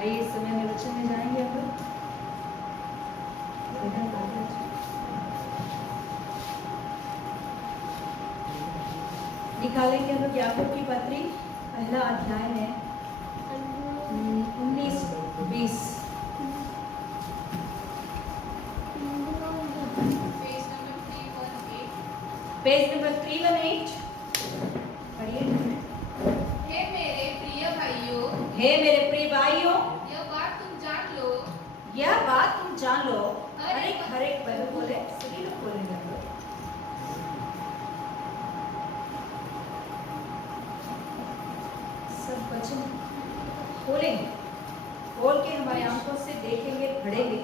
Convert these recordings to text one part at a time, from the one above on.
आइए इस समय में वचन में जाएंगे हम लोग। निकालेंगे हम लोग याकूब की पत्री, पहला अध्याय है 19-20। पेज नंबर 318 पढ़िए। हे मेरे प्रिय भाइयों, हे मेरे प्रिय भाइयों, यह बात तुम जान लो। यह बात तुम जान लो। हर एक बहन बोले, सभी लोग बोलेंगे हम लोग। सब वचन खोलेंगे, खोल के हमारे आंखों से देखेंगे, पढ़ेंगे,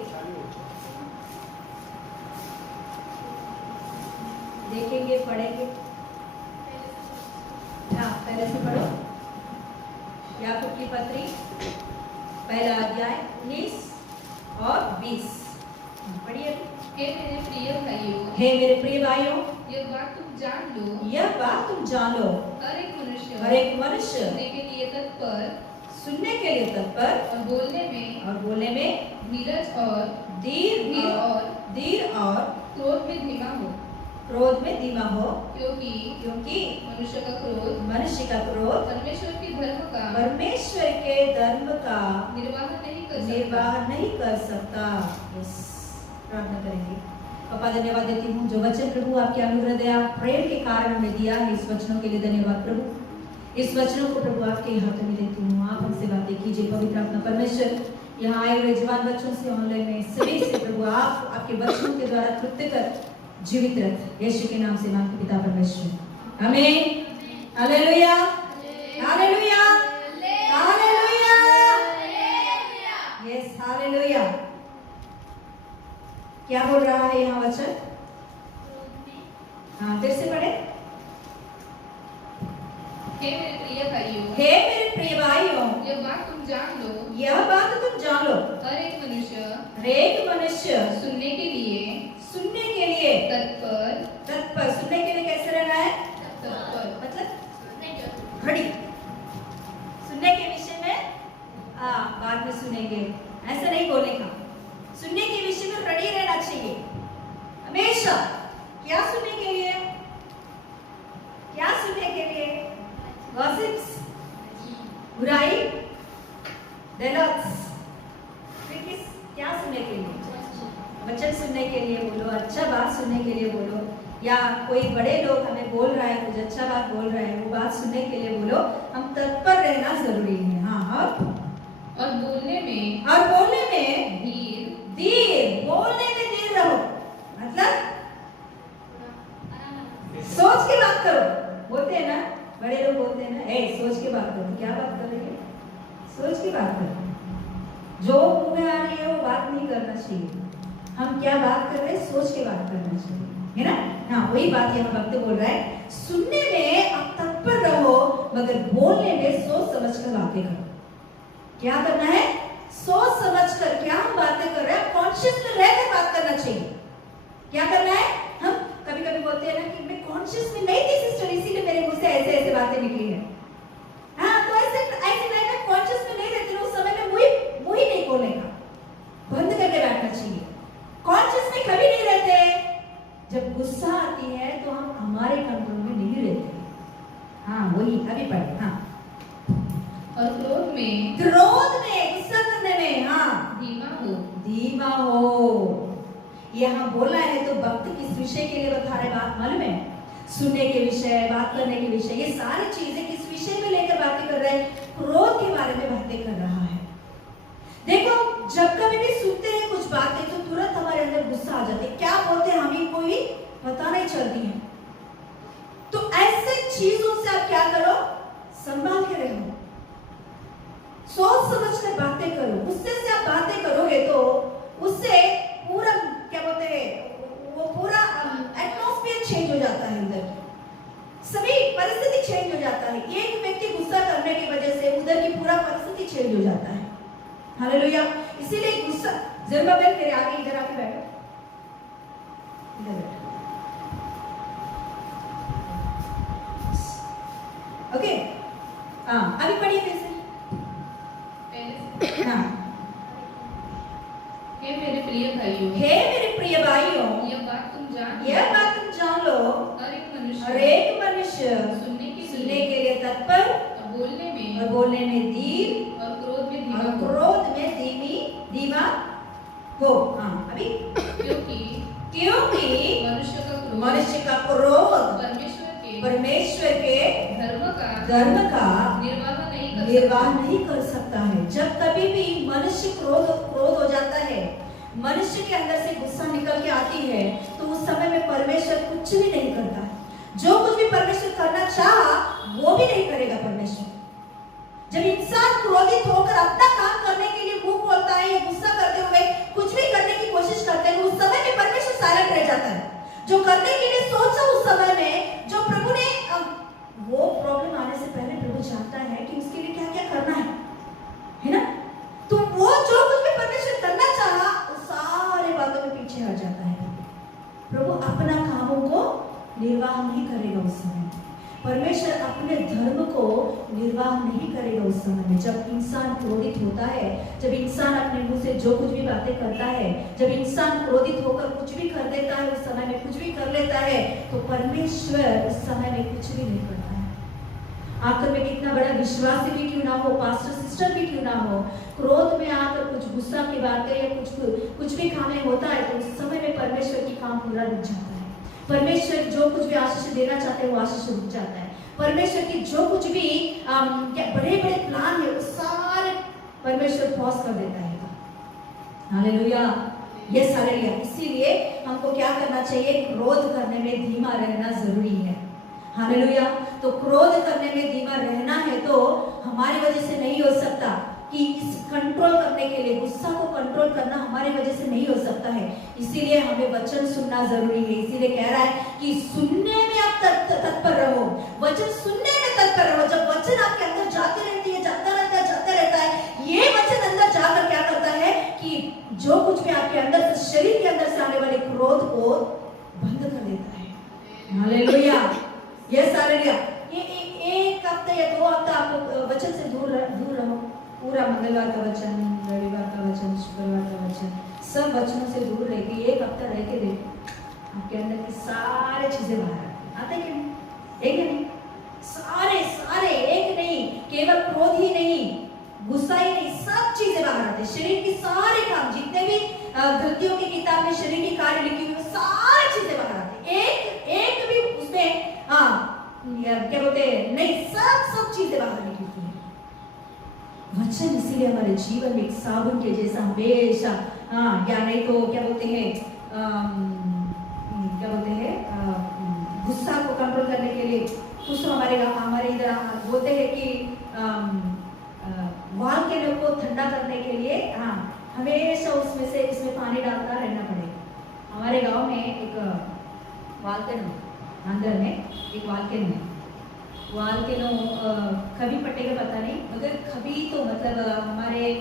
देखेंगे, पढ़ेंगे। हाँ, पहले से पढ़ो। याकूब की पत्री, पहला अध्याय 19 और 20 पढ़िए। हे मेरे प्रिय भाइयों, हे मेरे प्रिय भाइयों, यह बात तुम जान लो। यह बात तुम जान लो। हर एक मनुष्य सुनने के लिए तत्पर, सुनने के लिए तत्पर और बोलने में धीरज और धीर और क्रोध में धीमा हो, क्योंकि मनुष्य का क्रोध परमेश्वर के धर्म का निर्वाह नहीं कर सकता। प्रार्थना करेंगे। पापा, धन्यवाद देती हूँ जो वचन प्रभु आपके अनुग्रह दया प्रेम के कारण हमें दिया है, इस वचनों के लिए धन्यवाद प्रभु। इस वचनों को प्रभु आपके हाथों में देती हूँ, आप हमसे बातें कीजिए। पवित्र आत्मा परमेश्वर, यहाँ आए हुए जवान बच्चों से, ऑनलाइन में सभी से प्रभु आप आपके वचनों के द्वारा तृप्त कर जीवित रख, यीशु के नाम से मांगते पिता परमेश्वर, आमीन। Hallelujah, hallelujah, hallelujah, yes, hallelujah. क्या बोल रहा है यहाँ वचन? हाँ, फिर से पढ़े। हे मेरे प्रिय भाइयों, यह बात तुम जान लो। हर एक मनुष्य सुनने के लिए तत्पर। सुनने के लिए कैसे रहना है? तत्पर, मतलब खड़ी। सुनने के विषय में बाद में सुनेंगे, ऐसा नहीं बोलने का। सुनने के विषय में रेडी रहना चाहिए हमेशा। क्या सुनने के लिए? गॉसिप्स, बुराई, डायलॉग्स। क्या सुनने के लिए? वचन सुनने के लिए बोलो, अच्छा बात सुनने के लिए बोलो, या कोई बड़े लोग हमें बोल रहा है, कुछ अच्छा बात बोल रहा है, वो बात सुनने के लिए बोलो। हम तत्पर रहना जरूरी है। हाँ, और बोलने में धीर, बोलने में धीर रहो। मतलब सोच के बात करो। बोलते हैं ना, बड़े लोग बोलते हैं ना, सोच के बात करो। क्या बात कर रही है? सोच के बात करो। जो मुंह में आ रही है वो बात नहीं करना चाहिए। हम क्या बात कर रहे हैं, सोच के बात करना चाहिए, है ना? हाँ, वही बात यहाँ भक्त बोल रहा है। सुनने में आप तत्पर रहो, मगर बोलने में सोच समझ कर बातें करो। क्या करना है? सोच समझ कर। क्या हम बातें कर रहे हैं, कॉन्शियस में रहकर बात करना चाहिए। क्या करना है? हम कभी कभी बोलते हैं ना कि मैं कॉन्शियस में नहीं थी सिस्टर, इसीलिए मेरे मुंह से ऐसे बातें निकली है। हाँ, तो ऐसे टाइम में कॉन्शियस में नहीं रहते, उस समय में मुंह ही नहीं खोलने का, बंद करके बैठना चाहिए। कॉन्शियस में कभी नहीं रहते। जब गुस्सा आती है तो हम हमारे कंट्रोल में नहीं रहते। हाँ, वही अभी पढ़े। हाँ, और क्रोध में, गुस्सा करने में, हाँ, धीमा हो। यहाँ बोला है तो भक्त किस विषय के लिए बता रहे बात मालूम है? सुनने के विषय, बात करने के विषय, ये सारी चीजें किस विषय में लेकर बातें कर रहे हैं? क्रोध के बारे में बातें कर रहा है। देखो, जब कभी भी सुनते हैं कुछ बातें तो तुरंत हमारे अंदर गुस्सा आ जाते हैं। क्या बोलते हैं हमें कोई पता नहीं चलती है। तो ऐसे चीजों से आप क्या करो? संभाल के रहो, सोच समझ कर बातें करो। उससे से आप बातें करोगे तो उससे पूरा क्या बोलते हैं, वो पूरा एटमॉस्फेयर चेंज हो जाता है, अंदर सभी परिस्थिति चेंज हो जाता है। एक व्यक्ति गुस्सा करने की वजह से उधर की पूरा परिस्थिति चेंज हो जाता है। हालेलुया। इसीलिए गुस्सा, ज़रूरबेल मेरे आगे इधर आके बैठो, इधर बैठो। ओके, हाँ, अभी पढ़िए फिर से। हाँ, हे मेरे प्रिय भाइयों, हे मेरे प्रिय भाइयों, यह बात तुम जान लो, यह बात तुम जान लो, हर एक हर एक मनुष्य सुनने के लिए तत्पर और और बोलने में धीर और क्रोध में धीमा और हो। क्रोध में धीमा हो। हाँ, अभी क्योंकि मनुष्य का क्रोध परमेश्वर के धर्म का निर्वाह नहीं कर सकता है। जब कभी भी मनुष्य क्रोध हो जाता है, मनुष्य के अंदर से गुस्सा निकल के आती है, तो उस समय में परमेश्वर कुछ भी नहीं करता है। जो कुछ भी परमेश्वर करना चाहा वो भी नहीं करेगा परमेश्वर। जब इंसान क्रोधित होकर अपना काम करने के लिए मुंह खोलता है या गुस्सा करते हुए कुछ भी करने की कोशिश करते हैं, उस समय में परमेश्वर साइलेंट रह जाता है। जो करने के लिए सोचा उस समय में, जो प्रभु ने वो प्रॉब्लम आने से पहले प्रभु जानता है कि उसके लिए क्या क्या करना है ना? तो वो जो कुछ भी परमेश्वर करना चाहा, उस सारे बातों में पीछे हट जाता है। प्रभु अपना कामों को निर्वाह नहीं करेगा उस समय। परमेश्वर अपने धर्म को निर्वाह नहीं करेगा उस समय में। जब इंसान क्रोधित होता है, जब इंसान अपने मुंह से जो कुछ भी बातें करता है, जब इंसान क्रोधित होकर कुछ भी कर देता है, उस समय में कुछ भी कर लेता है, तो परमेश्वर उस समय में कुछ भी नहीं करता है। आखिर में कितना बड़ा विश्वासी भी क्यों ना हो, पास्टर सिस्टर भी क्यों ना हो, क्रोध में आकर कुछ गुस्सा की बातें या कुछ भी खाने होता है, तो उस समय में परमेश्वर की काम पूरा रुक जाता है। परमेश्वर जो कुछ भी आशीष देना चाहते हैं वो आशीष रुक जाता है। परमेश्वर की जो कुछ भी बड़े बड़े प्लान है, वो सारे परमेश्वर पॉज कर देता है। Hallelujah, yes hallelujah. इसीलिए हमको क्या करना चाहिए? क्रोध करने में धीमा रहना जरूरी है। हालेलुया। तो क्रोध करने में धीमा रहना है तो हमारी वजह से नहीं हो सकता कि इस कंट्रोल करने के लिए, गुस्सा को कंट्रोल करना हमारी वजह से नहीं हो सकता है। इसीलिए हमें वचन सुनना जरूरी है। इसीलिए कह रहा है कि सुनने में आप तत्पर रहो, वचन सुनने में तत्पर रहो। जब वचन आपके अंदर जाते रहती है, जाता रहता है, ये वचन अंदर जाकर क्या करता है कि जो कुछ भी आपके अंदर से, शरीर के अंदर से आने वाले क्रोध को बंद कर देता है। Hallelujah, yes hallelujah. ये एक हफ्ता या 2 हफ्ता आप वचन से दूर रहो। पूरा मंगलवार का वचन, रविवार का वचन, शुक्रवार का वचन, सब वचनों से दूर रह के 1 हफ्ता रह के देखो, आपके अंदर की सारी चीजें बाहर आते कि नहीं? एक नहीं, सारे एक नहीं, केवल क्रोध ही नहीं, गुस्सा ही नहीं, सब चीजें बाहर आते। शरीर की सारे काम, जितने भी कृतियों की किताब में शरीर की कार्य लिखी हुई, सारी चीजें बाहर आती। एक भी उसमें क्या बोलते हैं नहीं, सब चीजें बाहर लिखी हुई है। वचन इसीलिए हमारे जीवन में एक साबुन के जैसा हमेशा, या नहीं तो क्या बोलते हैं गुस्सा को कंट्रोल करने के लिए कुछ तो हमारे इधर बोलते हैं कि वॉल्केनो को ठंडा करने के लिए हमेशा उसमें पानी डालता रहना पड़ेगा। हमारे गांव में एक वॉल्केनो, आंध्र में एक वॉल्केनो कभी फटेगा पता नहीं, मगर कभी तो मतलब हमारे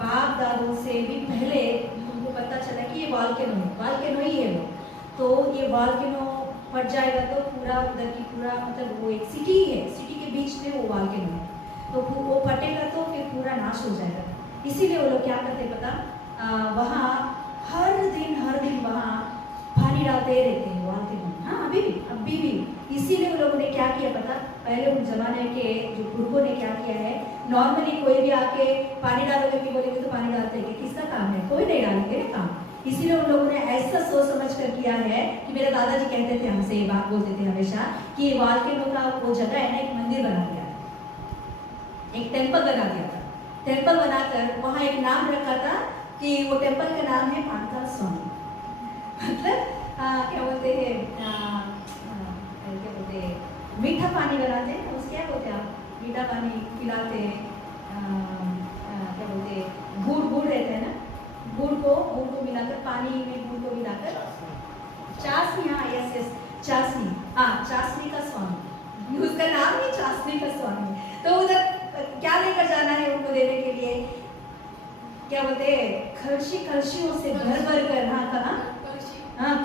बाप दादों से भी पहले हमको पता चला कि ये वॉल्केनो ही है वो। तो ये वॉल्केनो फट जाएगा तो पूरा उधर की पूरा मतलब वो एक सिटी है, सिटी के बीच में वो वॉल्केनो है, तो वो फटेगा तो फिर पूरा नाश हो जाएगा। इसीलिए वो लोग क्या करते पता, वहाँ हर दिन वहाँ पानी डालते रहते हैं वॉल्केनो। अभी भी इसीलिए उन लोगों ने क्या किया पता, पहले उन जमाने के जो बुजुर्गों ने क्या किया है, नॉर्मली कोई भी आके पानी डालोगे भी बोलेंगे तो पानी डालते हैं, किसका काम है? कोई नहीं डालेंगे ना काम। इसीलिए उन लोगों ने ऐसा सोच समझ कर किया है कि मेरे दादाजी कहते थे, हमसे ये बात बोलते थे हमेशा कि वॉल्केनो का वो जगह है ना, एक मंदिर बना दिया, एक टेम्पल बना दिया था। टेम्पल बनाकर वहाँ एक नाम रखा था कि वो टेम्पल का नाम है पानकाल स्वामी। मतलब क्या बोलते हैं मीठा पानी बनाते हैं, उस क्या बोलते हैं आप, मीठा पानी पिलाते हैं, क्या बोलते हैं गुड़ रहते हैं ना, गुड़ को मिलाकर, पानी में गुड़ को मिलाकर चाशनी, यस चाशनी, चाशनी का स्वामी, उसका नाम ही चाशनी का स्वामी। तो उधर क्या लेकर जाना है उनको देने के लिए, क्या बोलते हैं कलशियों से भर कर,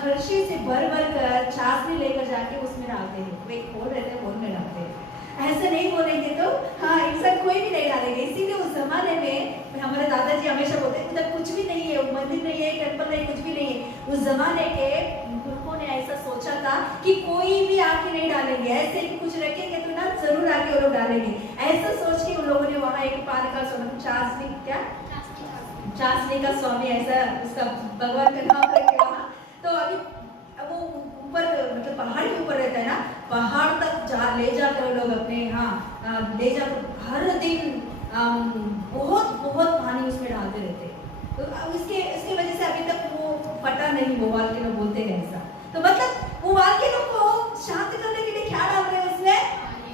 कलशी से भर कर चाशनी लेकर जाके उसमें डालते हैं, वे खोल रहते हैं, खोल में डालते हैं। ऐसे नहीं बोलेंगे तो इंसान कोई भी नहीं डालेंगे। इसीलिए उस जमाने में हमारे दादाजी हमेशा बोलते हैं उधर कुछ भी नहीं है, वो मंदिर नहीं जमाने के लोगों ने ऐसा सोचा था कि कोई भी आके नहीं डालेंगे, ऐसे ही कुछ रखेंगे तो ना जरूर आके वो लोग डालेंगे। ऐसा सोच के उन लोगों ने वहाँ एक पान का चासनी का स्वामी ऐसा उसका भगवान का नाम रखे वहाँ। तो अभी वो ऊपर मतलब पहाड़ के ऊपर रहता है ना, पहाड़ तक ले जाकर वो लोग अपने यहाँ ले जाकर हर दिन बहुत बहुत पानी उसमें डालते रहते। तो इसके वजह से अभी तक वो फटा नहीं, वो वाल्केनो बोलते हैं ऐसा। तो मतलब वो वाल्केनो को शांत करने के लिए क्या डाल रहे हैं उसमें?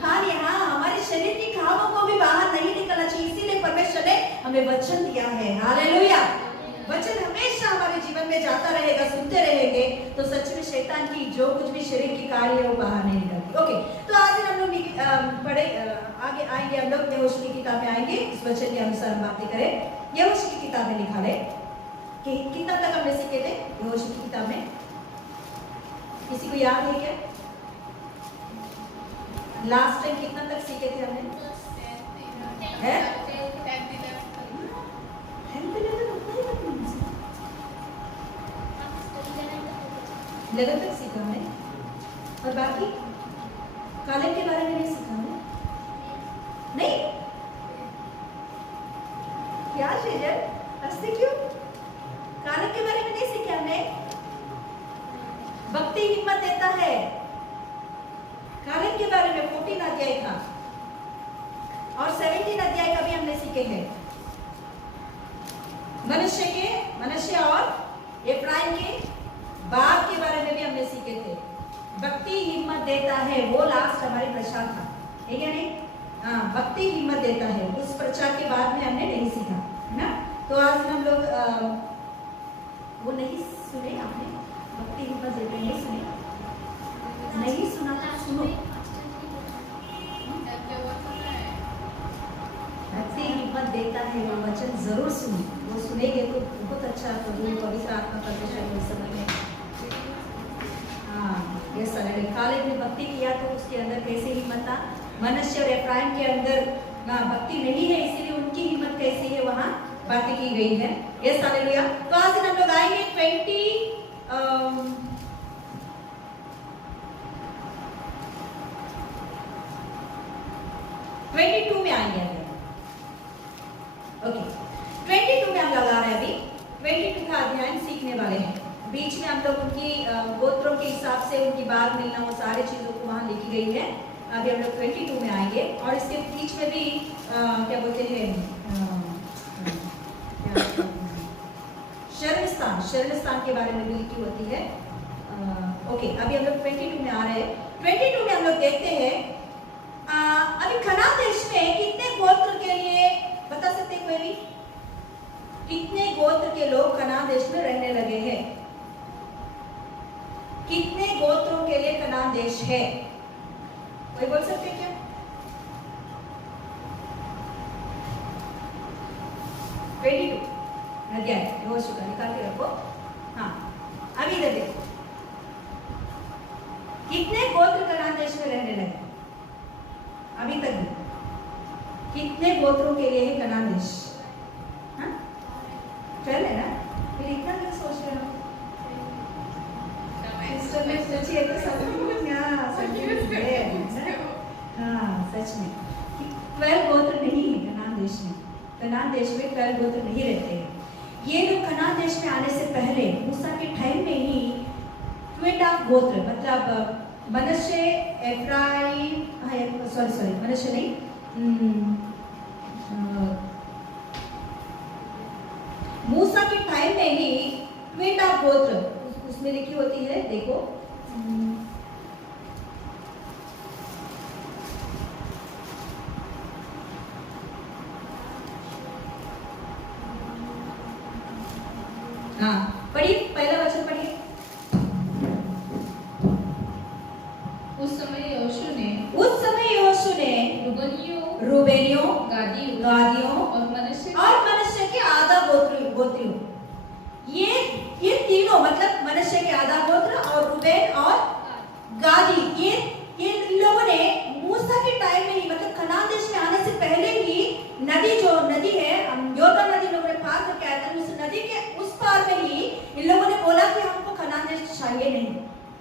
खाली। हाँ, हमारे शरीर की खामों को भी बाहर नहीं निकलना चाहिए, इसीलिए परमेश्वर ने हमें वचन दिया है। हालेलुया। वचन हमेशा हमारे जीवन में जाता रहेगा, सुनते रहेंगे तो सच में शैतान की जो कुछ भी शरीर की कार्य है वो बाहर नहीं निकलती। ओके, तो आज हम लोग पढ़े आगे आएंगे, हम लोग यहोशू की किताब में आएंगे, इस वचन के अनुसार हम बातें करें। यहोशू की किताब में लिखा है कि कितना तक हमने सीखे थे यहोशू की किताब में? किसी को याद है क्या? लास्ट टाइम कितना तक सीखे थे हमने? है? 11 तक सीखा हमने, और बाकी कालेब के बारे में नहीं सीखा हमने। नहीं क्या शेजर हंसते क्यों? कालेब के बारे में नहीं सीखे हमने। भक्ति हिम्मत देता है, कालेब के बारे में 14 अध्याय था और 17 अध्याय का भी हमने सीखे हैं। मनुष्य और एफ्राइम के बाग के बारे में भी हमने सीखे थे। भक्ति हिम्मत देता है, वो लास्ट हमारी प्रचार था, ठीक है नहीं? हाँ, भक्ति हिम्मत देता है, उस प्रचार के बाद में हमने नहीं सीखा, है ना? तो आज हम लोग वो नहीं सुने आपने? भक्ति हिम्मत देते नहीं सुने? नहीं सुना था, सुनो। भक्ति हिम्मत देता है, वो वचन जरूर सुनो, वो सुनेंगे तो बहुत अच्छा प्रभु पवित्र आत्मा परमेश्वर उस समय में। हाँ, ये सारे कालेब ने भक्ति किया तो उसके अंदर कैसे हिम्मत था? मनुष्य और एफ्राइम के अंदर भक्ति नहीं है, इसीलिए उनकी हिम्मत कैसी है वहाँ बातें की गई है। ये सारे लिया। तो आज हम लोग आएंगे 22 में आएंगे अभी। ओके, 22 में हम लोग आ रहे हैं अभी। 22 का अध्याय सीखने वाले हैं। बीच में हम लोग उनकी गोत्रों के हिसाब से उनकी बाग मिलना, वो सारी चीजों को वहाँ लिखी गई है। अभी हम लोग 22 में आएंगे और इसके बीच में भी क्या बोलते हैं शरण स्थान के बारे में भी लिखी होती है। ओके, अभी हम लोग 22 में आ रहे हैं। 22 में हम लोग देखते हैं अभी कनान देश में कितने गोत्र के लिए बता सकते हैं कोई भी? कितने गोत्र के लोग कनान देश में रहने लगे हैं? कितने गोत्रों के लिए कनान देश है? कोई बोल सकते क्या? अध्याय यहोशू का निकाल के रखो। हाँ, अभी इधर देखो, कितने गोत्र कनान देश में रहने लगे अभी तक भी? कितने गोत्रों के लिए है कनान देश? हाँ, चल है ना? फिर इतना क्या सोच रहे हो? सोचिए तो सच में 12 गोत्र नहीं है कनान देश में। कनान देश में 12 गोत्र नहीं रहते हैं। ये लोग कनान देश में आने से पहले मूसा के टाइम में ही 2.5 गोत्र, मतलब मनश्शे, एफ्राइम, सॉरी मनश्शे नहीं, मूसा के टाइम में ही 2.5 गोत्र उसमें लिखी होती है। देखो हाँ, पढ़िए, पहला वचन पढ़िए। उस समय यहोशू ने रूबेनियों, गादियों और मनुष्य के आधा गोत्रियों, ये तीनों, मतलब मनुष्य के आधा गोत्र और रूबेन और गादी, ये इन लोगों ने मूसा के टाइम में ही, मतलब कनान देश में आने से पहले ही नदी है यॉर्दन नदी लोगों ने पार करके आए थे, उस नदी के उस पार में ही इन लोगों ने बोला कि हमको कनान चाहिए नहीं,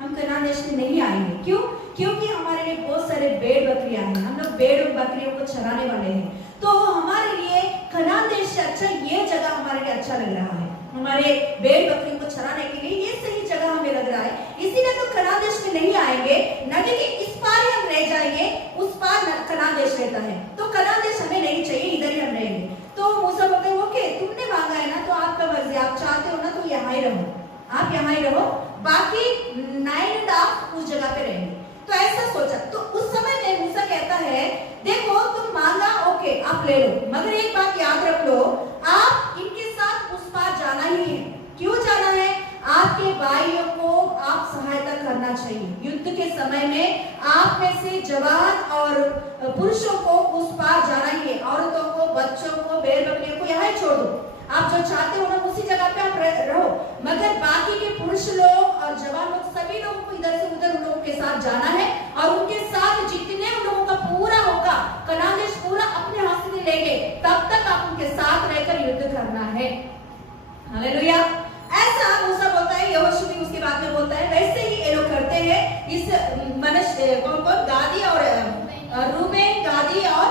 हम कनान देश में नहीं आएंगे। क्यों? क्योंकि हमारे लिए बहुत सारे भेड़ बकरियां हैं, हम लोग भेड़ और बकरियों को चराने वाले हैं। तो हमारे लिए कनान देश से अच्छा ये जगह हमारे लिए अच्छा लग रहा है, हमारे भेड़ बकरियों को चराने के लिए ये सही जगह हमें लग रहा है, इसीलिए तो कनान देश में नहीं आएंगे। नदी के इस पार ही हम रह जाएंगे, उस पार कनान देश रहता है, तो कनान देश हमें नहीं चाहिए, इधर ही हम रहेंगे। तो मूसा बोलते हैं ओके, तुमने मांगा है ना, तो आपका मर्जी, आप चाहते हो ना तो यहाँ ही रहो, आप यहाँ ही रहो, बाकी 9.5 उस जगह पे रहेंगे। तो ऐसा सोचा। तो उस समय में मूसा कहता है देखो तुम मांगा ओके आप ले लो, मगर एक बात याद रख लो, आप इनके साथ उस पार जाना ही है। क्यों जाना है? आपके भाइयों को आप सहायता करना चाहिए। युद्ध के समय में आप में से जवान और पुरुषों को उस पार जाना ही है, औरतों को, बच्चों को, भेड़ बकरियों को यहाँ ही छोड़ दो, आप जो चाहते हो ना उसी जगह पे आप रहो, मगर बाकी के पुरुष लोग और जवान लोग सभी लोगों को इधर से उधर उन लोगों के साथ जाना है, और उनके साथ जितने उन लोगों का पूरा होगा, कनान देश पूरा अपने हाथ में लेंगे, तब तक आप उनके साथ रहकर युद्ध करना है। हालेलुया। ऐसा मूसा बोलता है, यहोशू भी उसके बाद में बोलता है, वैसे ही ये लोग करते हैं। इस मनुष्य कौन गादी और रूबेन, गादी और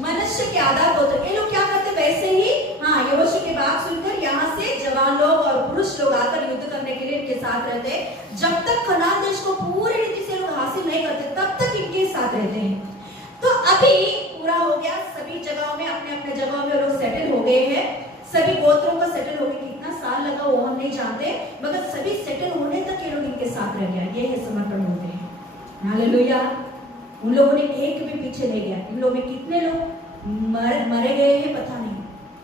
मनुष्य के आधार होते ये लोग क्या करते वैसे ही। हाँ, यहोशू की बात सुनकर यहाँ से जवान लोग और पुरुष लोग आकर युद्ध करने के लिए इनके साथ रहते, जब तक कनान देश को पूरी रीति से लोग हासिल नहीं करते तब तक इनके साथ रहते हैं। तो अभी पूरा हो गया, सभी जगहों में अपने अपने जगहों में लोग सेटल हो गए हैं, सभी गोत्रों को सेटल होने कितना साल लगा वो हम नहीं जानते, मगर सभी सेटल होने तक ये लोग इनके साथ रह गया। ये है समर्पण होते हैं। हालेलुया। उन लोगों ने एक भी पीछे नहीं गया। इन लोगों में कितने लोग मरे गए हैं पता नहीं,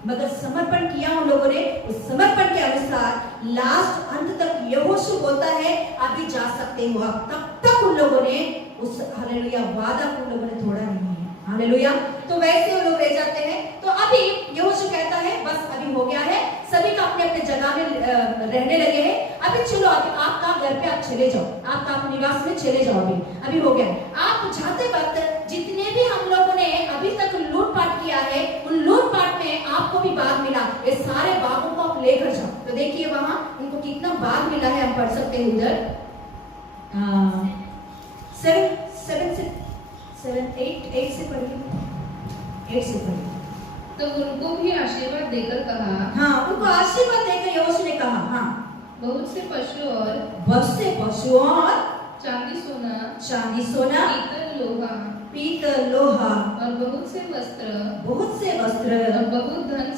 मगर समर्पण किया उन लोगों ने। उस समर्पण के अनुसार लास्ट अंत तक यहोशू बोलता है अभी जा सकते हो आप, तब तक उन लोगों ने उस हालेलुया वादा को उन लोगों ने तोड़ा नहीं है। हालेलुया। तो वैसे वो लोग रह जाते हैं। तो अभी यहोशू कहता है बस अभी हो गया है, सभी का अपने अपने जगह में रहने लगे हैं, अभी चलो आपका घर पे आप चले जाओ, आपका अपने निवास में चले जाओ, अभी हो गया। आप जाते वक्त जितने भी हम लोगों ने अभी तक लूटपाट किया है, उन लूटपाट में आपको भी भाग मिला, ये सारे भागों को आप लेकर जाओ। तो देखिए वहां उनको कितना भाग मिला है, हम पढ़ सकते हैं उधर 8 से पढ़िए, 8 से पढ़िए। तो उनको भी आशीर्वाद देकर कहा, हाँ उनको आशीर्वाद देकर यहोशू ने कहा, हाँ बहुत से पशु और चांदी सोना, पीतल लोहा और बहुत से वस्त्र और बहुत धन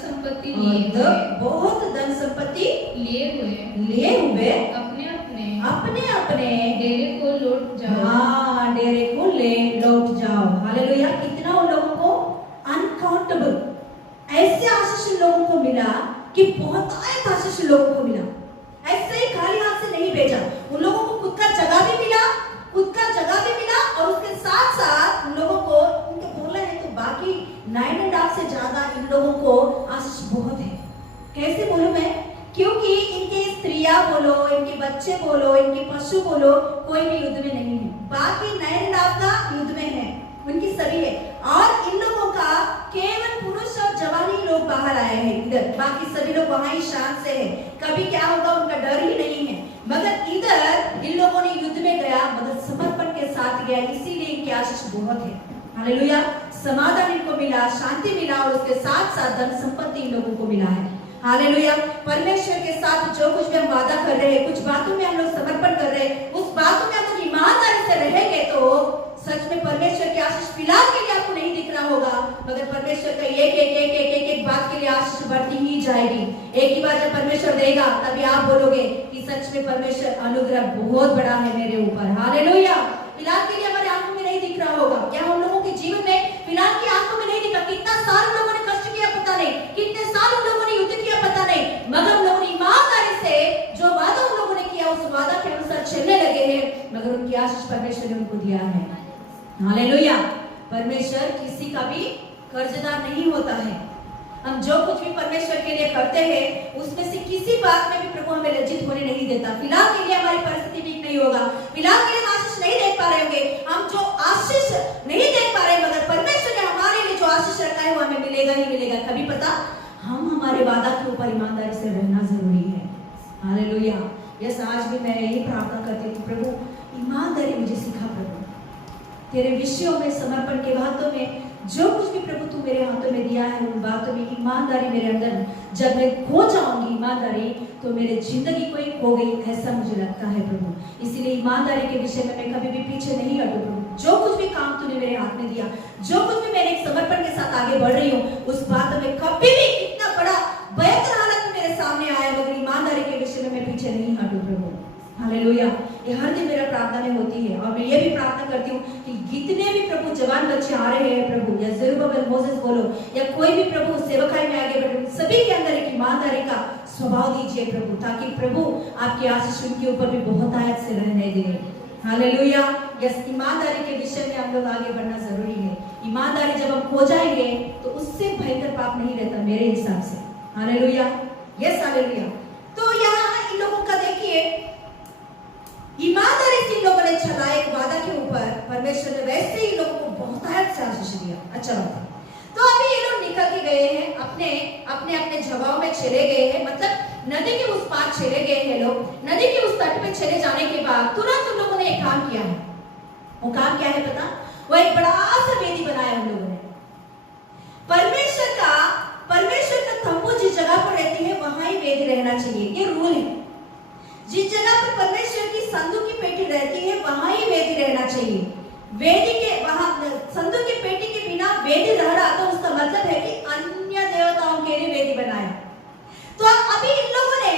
संपत्ति लिए हुए अपने अपने डेरे को लौट जाओ। हाँ, डेरे को लौट जाओ। हालेलुया। कितना उन लोगों को अनकाउंटेबल ऐसे आशीष लोगों को मिला कि बहुत आशीष लोगों को मिला, ऐसे ही खाली हाथ से नहीं भेजा। उन लोगों को खुद का जगह भी मिला और उसके साथ साथ उन लोगों को उनके बोला है तो बाकी 9.5 से ज्यादा इन लोगों को आशीष बहुत है। कैसे बोलूं मैं? क्योंकि इनके स्त्रियां बोलो, इनके बच्चे बोलो, इनके पशु बोलो, कोई भी युद्ध में नहीं है, बाकी 9.5 का युद्ध में है, उनकी सभी है। और इन लोगों का केवल पुरुष और जवान ही लोग बाहर आए हैं इधर, बाकी सभी लोग वहां ही शांत से है, कभी क्या होगा उनका डर ही नहीं है। मगर इधर इन लोगों ने युद्ध में गया, मगर समर्पण के साथ गया, इसीलिए इनकी आशीष बहुत है। हालेलुया। समाधान इनको मिला, शांति मिला, और उसके साथ साथ धन संपत्ति इन लोगों को मिला है। हालेलुया। परमेश्वर के साथ जो कुछ भी हम वादा कर रहे हैं, कुछ बातों में हम लोग समर्पण कर रहे हैं, उस बातों में हम लोग ईमानदारी से रहेंगे तो सच में परमेश्वर की आशीष फिलहाल के लिए आपको नहीं दिख रहा होगा, मगर परमेश्वर का एक बात के लिए आशीष बढ़ती ही जाएगी। एक ही बार जब परमेश्वर देगा तभी आप बोलोगे कि सच में परमेश्वर अनुग्रह बहुत बड़ा है मेरे ऊपर। हालेलुया। फिलहाल के लिए हमारे आंखों में नहीं दिख रहा होगा, क्या हम लोगों के जीवन में फिलहाल की आंखों में नहीं दिखा, कितना साल लोगों ने कष्ट किया पता नहीं, कितने साल उन लोगों ने युद्ध किया पता नहीं, मगर उन लोगों ने ईमानदारी से जो वादा उन लोगों ने किया उस वादा के अनुसार चलने लगे हैं, मगर उनकी आशीष परमेश्वर ने उनको दिया है। हालेलुया। परमेश्वर किसी का भी कर्जदार नहीं होता है। हम जो कुछ भी परमेश्वर के लिए करते हैं उसमें से किसी बात में भी प्रभु हमें लज्जित होने नहीं देता। फिलहाल के लिए हमारी परिस्थिति ठीक नहीं होगा, फिलहाल के लिए हम आशीष नहीं देख पा रहे होंगे, हम जो आशीष नहीं देख पा रहे, मगर परमेश्वर ने हमारे लिए जो आशीष रखा है वो हमें मिलेगा ही मिलेगा। कभी पता, हम हमारे वादा के ऊपर ईमानदारी से रहना जरूरी है। हालेलुया। यस, आज भी मैं यही प्रार्थना तेरे विषयों में, समर्पण के बातों में, जो कुछ भी प्रभु तू मेरे हाथों में दिया है उन बातों में ईमानदारी मेरे अंदर जब मैं खो जाऊंगी ईमानदारी, तो मेरे जिंदगी को ही खो गई ऐसा मुझे लगता है प्रभु। इसीलिए ईमानदारी के विषय में मैं कभी भी पीछे नहीं हटूं प्रभु। जो कुछ भी काम तूने मेरे हाथ में दिया, जो कुछ भी मैंने एक समर्पण के साथ आगे बढ़ रही हूँ, उस बात में कभी भी कितना बड़ा भयंकर हालत में मेरे सामने आया, मगर ईमानदारी के विषय में मैं पीछे नहीं हटूं प्रभु। हालेलुया। ये हर दिन मेरा प्रार्थना में होती है, और मैं ये भी प्रार्थना करती हूँ कि जितने भी प्रभु जवान बच्चे आ रहे हैं प्रभु, या ज़रूरबल मोसेस बोलो या कोई भी प्रभु सेवकाई में आगे बढ़े, सभी के अंदर एक ईमानदारी का स्वभाव दीजिए प्रभु, ताकि प्रभु आपकी आशीष उनके ऊपर भी बहुत आयत से रहने दें। हालेलुया। यस, ईमानदारी के विषय में हम लोग आगे बढ़ना जरूरी है। ईमानदारी जब हम खो जाएंगे तो उससे भयंकर पाप नहीं रहता मेरे हिसाब से। हालेलुया। Yes, hallelujah. तो यहाँ इन लोगों का देखिए, ईमानदारी से इन लोगों ने चला एक वादा के ऊपर, परमेश्वर ने वैसे ही लोगों को बहुत से आशीष दिया। अच्छा बात है। तो अभी ये लोग निकल के गए हैं, अपने अपने अपने जगहों में चले गए हैं, मतलब नदी के उस पार चले गए हैं लोग। नदी के उस तट पे चले जाने के बाद तुरंत उन लोगों ने एक काम किया है। वो काम क्या है पता? वो एक बड़ा सा वेदी बनाया उन लोगों ने। परमेश्वर का तंबू जिस जगह पर रहती है वहां ही वेदी रहना चाहिए, ये रूल है। जिस जगह पर परमेश्वर की संदूक की पेटी रहती है वहां ही वेदी रहना चाहिए। वेदी के वहां संदूक की पेटी के बिना वेदी रह रहा तो उसका मतलब है कि अन्य देवताओं के लिए वेदी बनाया। तो अभी इन लोगों ने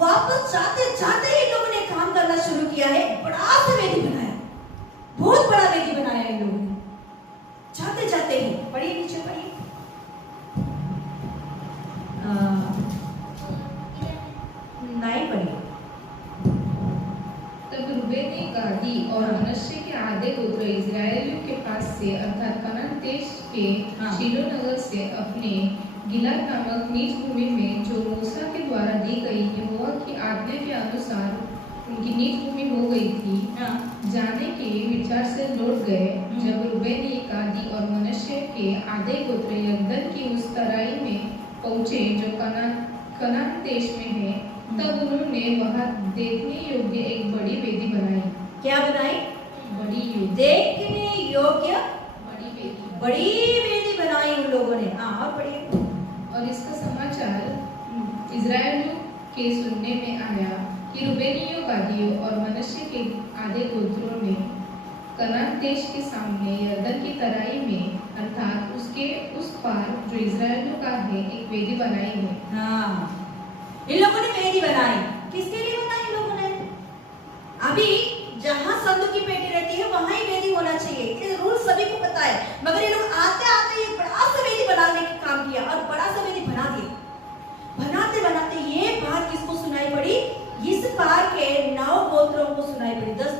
वापस जाते जाते ही इन लोगों ने काम करना शुरू किया है, बड़ा सा वेदी बनाया, बहुत बड़ा वेदी बनाया इन लोगों ने। जाते जाते ही पढ़िए, नीचे पढ़िए। नहीं पढ़िए। तब रूबेन ने गादी और मनश्शे के आधे गोत्र इस्राएलियों के पास से अर्थात कनान देश के शीलो नगर से अपने गिलाद नामक नीच भूमि में, जो मूसा के द्वारा दी गई यहोवा की आज्ञा के अनुसार उनकी नीच भूमि हो गई थी, जाने के विचार से लौट गए। जब रूबेन, गादी और मनश्शे के आधे गोत्र यरदन की उस तराई में पहुंचे जो कनान देश में है, तब उन्होंने वहां देखने योग्य एक बड़ी वेदी बनाई। क्या बनाई? देखने योग्य बड़ी वेदी बनाई उन लोगों ने। और पढ़िए। और इसका समाचार इस्राएलियों के सुनने में आया कि रूबेनियों, गादियों और मनश्शे के आधे गोत्रों ने कनान देश के सामने यरदन की तराई में, अर्थात उसके उस पार जो इस्राएलियों का है, एक वेदी बनाई है। हाँ, इन लोगों ने वेदी बनाई। किसके लिए बनाई इन लोगों ने? अभी जहां संदूक की पेटी रहती है वहां ही वेदी होना चाहिए, ये रूल सभी को पता है। मगर ये लोग आते आते ये बड़ा सा वेदी बनाने का काम किया और बड़ा सा वेदी बना दिया। बनाते बनाते ये बात किसको सुनाई पड़ी? इस पार के 9 गोत्रों को सुनाई पड़ी। 10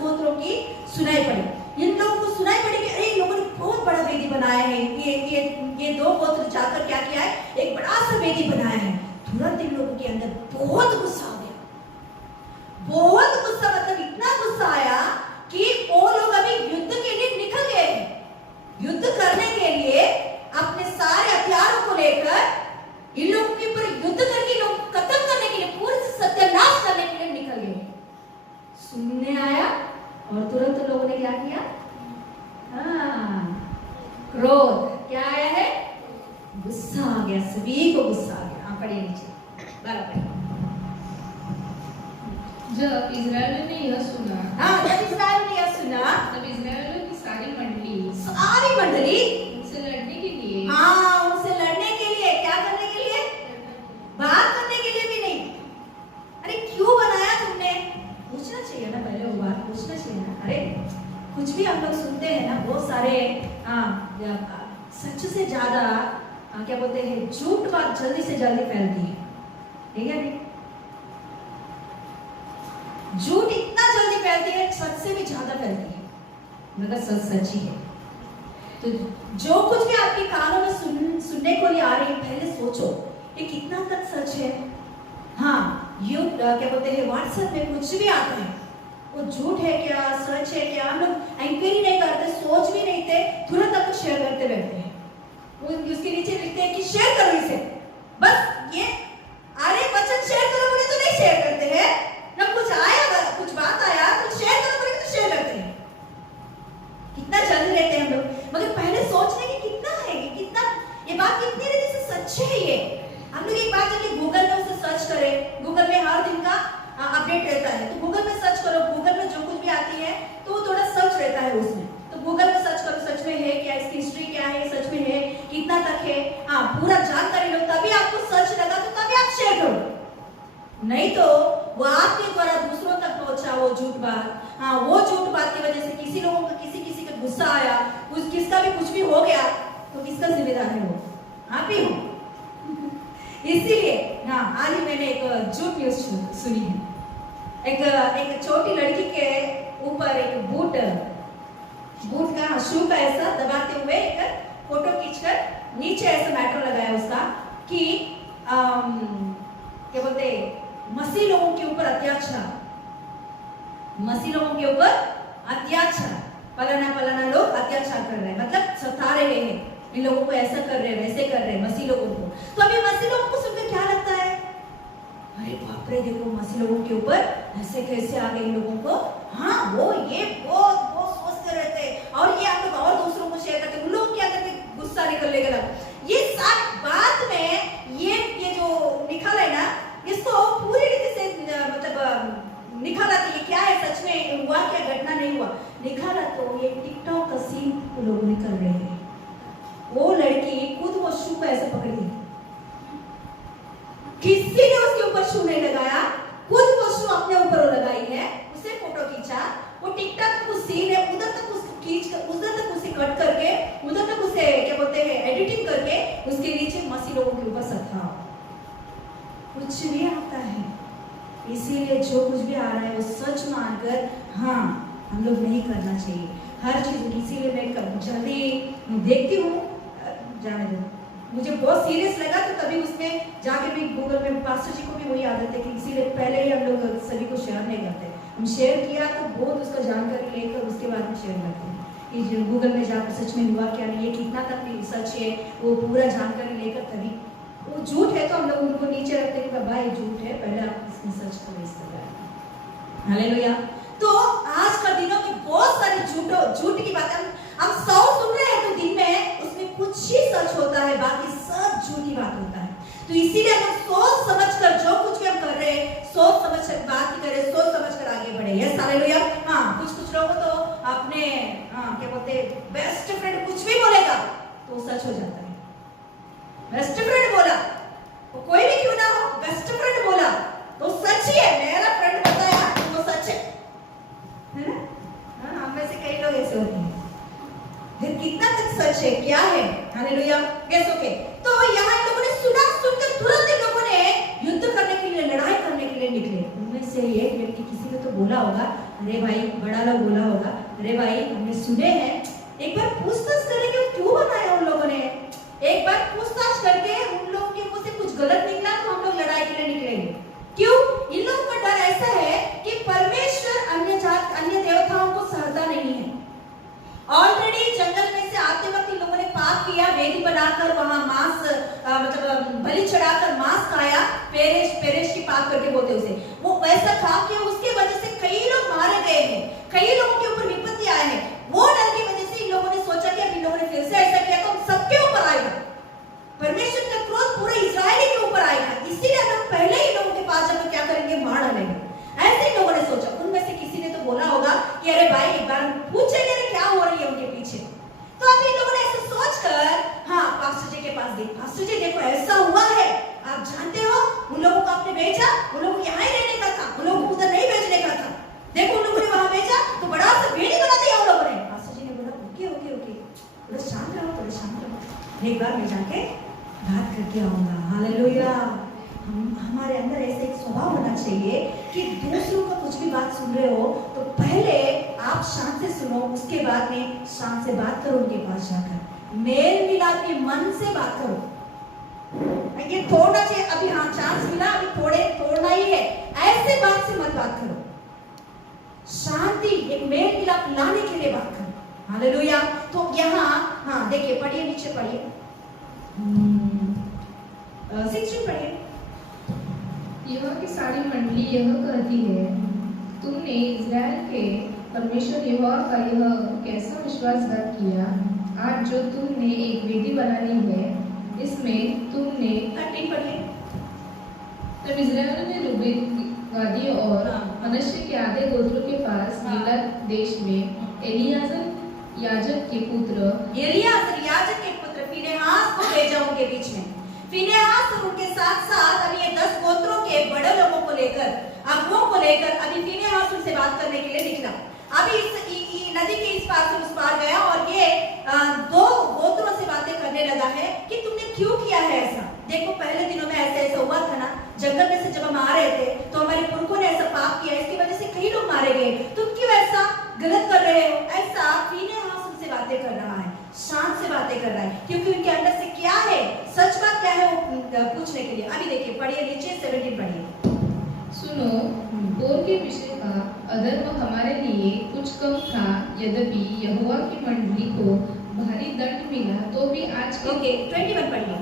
गोत्रों की सुनाई पड़ी। इन लोगों को सुनाई पड़ी कि अरे इन लोगों ने बहुत बड़ा वेदी बनाया है। ये 2 गोत्र जाकर क्या किया है? एक बड़ा सा वेदी बनाया है। तुरंत इन लोगों के अंदर बहुत गुस्सा आ गया। बहुत गुस्सा, मतलब इतना गुस्सा आया कि वो लोग अभी युद्ध के लिए निकल गए। युद्ध करने के लिए अपने सारे हथियारों को लेकर इन लोगों के ऊपर युद्ध करके लोग खत्म करने के लिए, पूरे सत्यानाश करने के लिए निकल गए। सुनने आया और तुरंत लोगों ने क्या किया? क्रोध। क्या आया है? गुस्सा आ गया, सभी को गुस्सा आ गया। पढ़िए नीचे, बराबर। जब इस्राएलियों ने यह सुना, जब इस्राएलियों ने यह सुना, तब इस्राएलियों की सारी मंडली उनसे लड़ने के लिए, उनसे लड़ने के लिए, क्या करने के लिए? बात करने के लिए भी नहीं। अरे क्यों बनाया तुमने? पूछना चाहिए ना, पहले वो बात पूछना चाहिए ना। अरे कुछ भी हम लोग सुनते हैं ना, बहुत सारे सच से ज्यादा क्या बोलते हैं, झूठ बात जल्दी से जल्दी फैलती है, ठीक है नहीं? झूठ इतना जल्दी फैलती है, सच से भी ज्यादा फैलती है, मगर सच सच ही है। तो जो कुछ भी आपके कानों में सुनने को लिए आ रही है, पहले सोचो ये कितना तक सच है। हाँ, ये क्या बोलते हैं, व्हाट्सएप में कुछ भी आता है, वो झूठ है क्या, सच है क्या, हम लोग इंक्वायरी नहीं करते, सोच भी नहीं थे, तुरंत आपको शेयर करते बैठते हैं। वो उसके नीचे लिखते हैं कि शेयर करो इसे, बस ये अरे वचन शेयर करो बोले तो नहीं शेयर करते हैं ना, कुछ आया, कुछ बात आया तो शेयर करो बोले तो शेयर करते हैं। वो आपके द्वारा दूसरों तक पहुंचा वो झूठ बात, हाँ वो झूठ बात की वजह से किसी लोगों का किसी का गुस्सा आया, किसका भी कुछ भी हो गया, तो किसका जिम्मेदार है वो? आप ही हो। इसीलिए हाँ, आज ही मैंने एक झूठ न्यूज सुनी है। एक छोटी लड़की के ऊपर एक बूट का शू का ऐसा दबाते हुए एक फोटो खींचकर नीचे ऐसा मैटर लगाया उसका कि क्या बोलते मसीह लोगों के ऊपर अत्याचार, मसीह लोगों के ऊपर अत्याचार, पलाना लोग अत्याचार कर रहे हैं, मतलब सता रहे हैं इन लोगों को, ऐसा कर रहे हैं वैसे कर रहे हैं मसीह लोगों को। तो अभी मसीह लोगों को सुनकर क्या लगता है? अरे बाप रे, देखो मसीह लोगों के ऊपर ऐसे कैसे आ गए इन लोगों को, हाँ वो ये वो सोचते रहते और ये आप लोग और दूसरों को शेयर करते, उन लोगों के अंदर में गुस्सा निकलने लगा। ये सब बात में ये जो निकाला है ना, इसको पूरी रीति से मतलब निकाला तो ये क्या है, सच में हुआ क्या, घटना नहीं हुआ, निकाला तो ये टिकटॉक का सीन लोग निकल रहे हैं। वो लड़की खुद वो शू को ऐसे पकड़ी, किसी ने उसके ऊपर शू नहीं लगाया, खुद वो शू अपने ऊपर लगाई है, उसे फोटो खींचा, वो टिकटॉक को सीन है उधर तक उसको खींच कर उधर तक उसे कट करके उधर तक उसे क्या बोलते हैं एडिटिंग करके उसके नीचे मसीह लोगों के ऊपर सथा कुछ भी आता है। इसीलिए जो कुछ भी आ रहा है वो सच मानकर हाँ हम लोग नहीं करना चाहिए हर चीज। इसीलिए मैं जल्दी देखती हूँ, जाने दो, मुझे बहुत सीरियस लगा तो तभी उसमें जाके भी गूगल में, पास्टर जी को भी वही आदत है कि इसीलिए पहले ही हम लोग सभी को शेयर नहीं करते, हम शेयर किया तो बहुत उसका जानकारी लेकर उसके बाद में शेयर करते हैं कि जो गूगल में जाकर सच में हुआ क्या नहीं है, कितना तक सच है, वो पूरा जानकारी लेकर तभी। वो झूठ है तो हम लोग उनको नीचे रखते हैं, भाई झूठ है, पहले आप इसमें सर्च करो इस तरह। हालेलुया। तो आज का दिनों में बहुत सारी झूठ की बातें हम 100 सुन रहे हैं तो दिन में उसमें कुछ ही सच होता है, बाकी सब झूठी बात होता है। तो इसीलिए हम सोच समझकर जो कुछ भी हम कर रहे हैं, सोच समझ कर बात करें, सोच समझ कर आगे बढ़े। Yes hallelujah. हाँ, कुछ लोगों को तो अपने क्या बोलते हैं बेस्ट फ्रेंड कुछ भी बोलेगा तो सच हो जाता है। बेस्ट फ्रेंड बोला तो कोई भी क्यों ना हो, बेस्ट फ्रेंड बोला तो सच ही है, मेरा फ्रेंड बताया तो सच है ना? हाँ, हम में से कई लोग ऐसे होते हैं। फिर कितना तक सच है, क्या है? हालेलुया। Yes okay. तो यहाँ इन लोगों ने सुनकर तुरंत इन लोगों ने युद्ध करने के लिए, लड़ाई करने के लिए निकले। उनमें से एक व्यक्ति किसी ने तो बोला होगा, अरे भाई, बड़ा लोग बोला होगा, अरे भाई हमने सुने हैं, एक बार पूछताछ करेंगे क्यों बनाया उन लोगों ने, एक बार पूछताछ करके उन लोगों के मुंह से कुछ गलत निकला तो हम लोग लड़ाई के लिए निकलेंगे। क्यों? इन लोगों का डर ऐसा है कि परमेश्वर अन्य देवताओं को सहता नहीं है। ऑलरेडी जंगल में से आते वक्त इन लोगों ने पाप किया, वेदी बनाकर वहां मांस मतलब बलि चढ़ाकर मांस खाया, पेरेश की पाप करके बोलते उसे, वो वैसा खा के उसके वजह से कई लोग मारे गए हैं, कई लोगों के ऊपर विपत्ति आए हैं। वो डर की वजह से इन लोगों ने सोचा कि अब इन लोगों ने फिर से ऐसा किया तो हम सबके ऊपर आएगा, परमेश्वर का क्रोध पूरे इजराइल के ऊपर आएगा, इसीलिए हम पहले ही लोगों के पास जाकर क्या करेंगे, मार डालेंगे। ऐसे ही लोगों ने सोचा। उनमें से किसी ने तो बोला होगा कि अरे भाई एक बार पूछेंगे क्या हो रही है उनके पीछे। तो अभी लोगों ने ऐसे सोचकर हाँ पास्टर जी के पास गए, पास्टर जी देखो ऐसा हुआ है, आप जानते हो उन लोगों को आपने भेजा, उन लोगों को यहाँ ही रहने का था, उन लोगों को उधर नहीं भेजने का था, देखो उन लोगों ने वहां भेजा तो बड़ा सा बेड़ी बना दिया उन लोगों ने। पास्टर जी ने बोला ओके ओके ओके, थोड़ा शांत रहो, थोड़ा शांत रहो, एक बार मैं जाके बात करके आऊंगा। हालेलुया। हमारे अंदर ऐसे एक स्वभाव होना चाहिए कि दूसरों का कुछ भी बात सुन रहे हो तो पहले आप शांत से सुनो, उसके बाद में शांत से बात करो, उनके पास जाकर मेल मिला के मन से बात करो। ये थोड़ा चाहिए, अभी हाँ चांस मिला, अभी थोड़ना ही है, ऐसे बात से मत बात करो, शांति एक मेल मिलाप लाने के लिए बात करो। हालेलुया। तो यहाँ हाँ देखिए, पढ़िए, नीचे पढ़िए, 16 पढ़िए। यह की सारी मंडली यह कहती है, तुमने इज़राइल के परमेश्वर यहोवा का यह कैसा विश्वासघात किया। आज जो तुमने एक वेदी बनानी है, इसमें तुमने 13 पढ़िए। तब इज़राइल ने रूबेन गादी और मनश्शे के आधे गोत्रों के पास गिलाद देश में एलियाजर याजक के पुत्र फिनेहास को भेजा उनके बीच में। फिनेहास और उनके साथ साथ अब ये 10 गोत्रों के बड़े लोगों को लेकर, अब लिए। अभी देखिए, पढ़िए नीचे 17 पढ़िए। सुनो, पोर के विषय का अधर्म हमारे लिए कुछ कम था, यद्यपि यहोवा की मंडली को भारी दंड मिला, तो भी आज के ओके 21 पढ़िए।